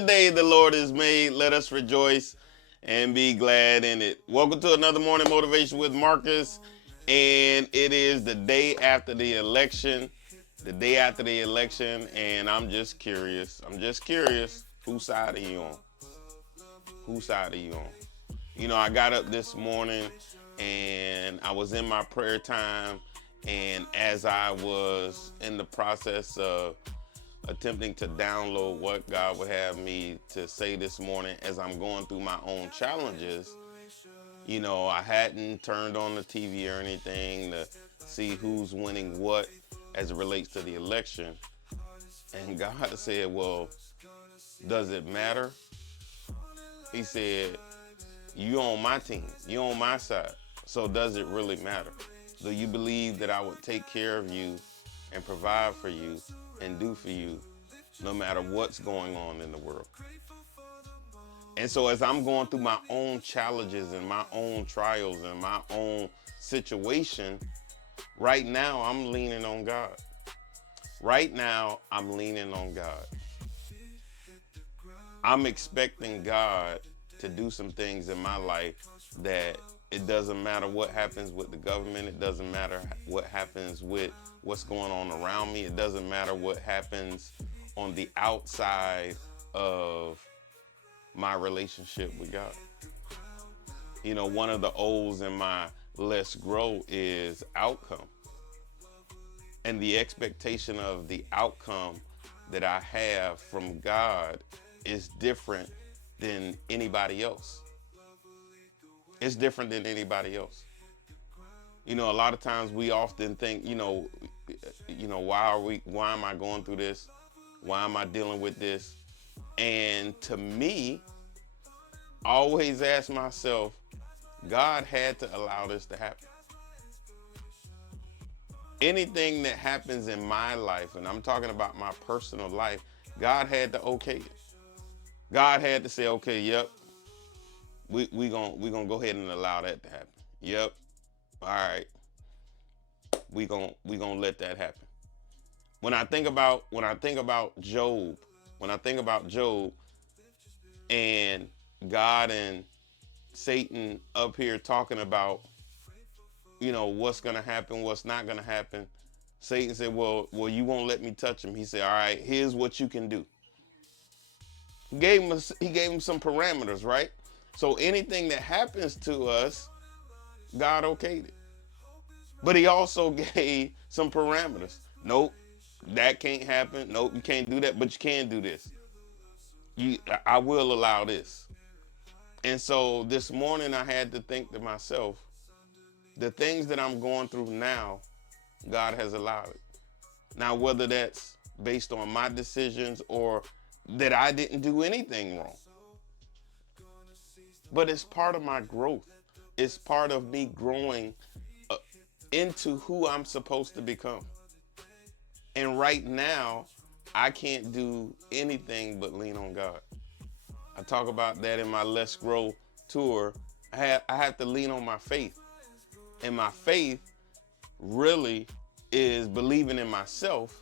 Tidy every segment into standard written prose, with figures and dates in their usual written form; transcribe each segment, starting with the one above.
the day the Lord has made. Let us rejoice and be glad in it. Welcome to another morning motivation with Marcus. And it is the day after the election. The day after the election. And I'm just curious. Whose side are you on? Whose side are you on? You know, I got up this morning and I was in my prayer time. And as I was in the process of attempting to download what God would have me to say this morning as I'm going through my own challenges, you know, I hadn't turned on the TV or anything to see who's winning what as it relates to the election. And God said, well, does it matter? He said, you on my team, you on my side. So does it really matter? Do you believe that I would take care of you and provide for you and do for you no matter what's going on in the world? And so as I'm going through my own challenges and my own trials and my own situation, right now I'm leaning on God. Right now I'm leaning on God. I'm expecting God to do some things in my life that it doesn't matter what happens with the government. It doesn't matter what happens with what's going on around me. It doesn't matter what happens on the outside of my relationship with God. You know, one of the O's in my Let's Grow is outcome. And the expectation of the outcome that I have from God is different than anybody else. It's different than anybody else. You know, a lot of times we often think, why am I going through this? Why am I dealing with this? And to me, I always ask myself, God had to allow this to happen. Anything that happens in my life, and I'm talking about my personal life, God had to okay it. God had to say, okay, yep, we gonna go ahead and allow that to happen. Yep, all right, we gonna let that happen. When I think about Job and God and Satan up here talking about, you know, what's gonna happen, what's not gonna happen. Satan said, well, you won't let me touch him. He said, all right, here's what you can do. He gave him some parameters, right? So anything that happens to us, God okayed it. But he also gave some parameters. Nope, that can't happen. Nope, you can't do that, but you can do this. I will allow this. And so this morning I had to think to myself, the things that I'm going through now, God has allowed it. Now, whether that's based on my decisions or that I didn't do anything wrong, but it's part of my growth. It's part of me growing uh, into who I'm supposed to become. And right now, I can't do anything but lean on God. I talk about that in my Let's Grow tour. I have to lean on my faith. And my faith really is believing in myself,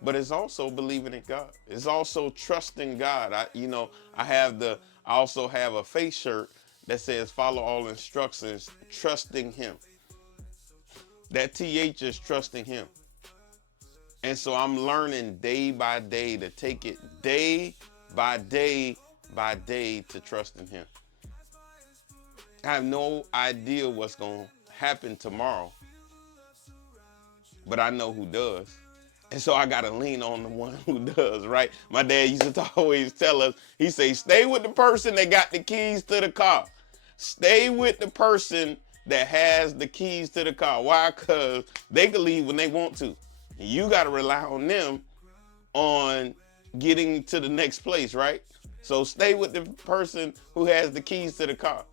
but it's also believing in God. It's also trusting God. I also have a faith shirt that says follow all instructions, trusting him. That TH is trusting him. And so I'm learning day by day to take it day by day by day to trust in him. I have no idea what's going to happen tomorrow, but I know who does. And so I got to lean on the one who does, right? My dad used to always tell us, he say, stay with the person that got the keys to the car. Stay with the person that has the keys to the car. Why? Because they can leave when they want to. And you got to rely on them on getting to the next place, right? So stay with the person who has the keys to the car.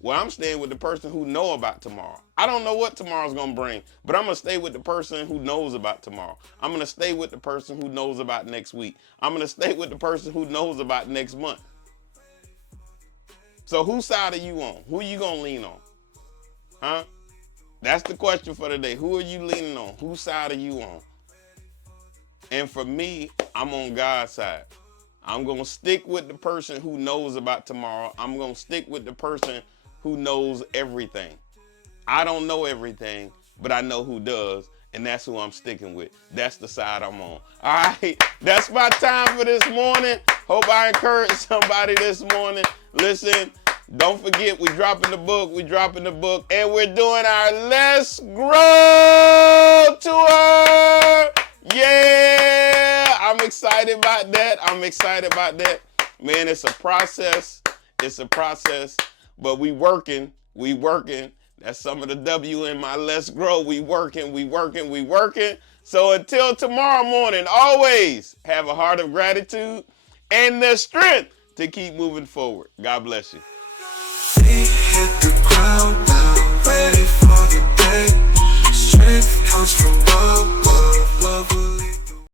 Well, I'm staying with the person who know about tomorrow. I don't know what tomorrow's gonna bring, but I'm gonna stay with the person who knows about tomorrow. I'm gonna stay with the person who knows about next week. I'm gonna stay with the person who knows about next month. So whose side are you on? Who are you gonna lean on? Huh? That's the question for today. Who are you leaning on? Whose side are you on? And for me, I'm on God's side. I'm going to stick with the person who knows about tomorrow. I'm going to stick with the person who knows everything. I don't know everything, but I know who does, and that's who I'm sticking with. That's the side I'm on. All right, that's my time for this morning. Hope I encourage somebody this morning. Listen, don't forget, we dropping the book, and we're doing our Let's Grow tour. Yeah, I'm excited about that. Man, it's a process, but we working. That's some of the W in my Let's Grow. We working. So until tomorrow morning, always have a heart of gratitude and the strength to keep moving forward. God bless you. We hit the ground now, ready for the day. Strength comes from above.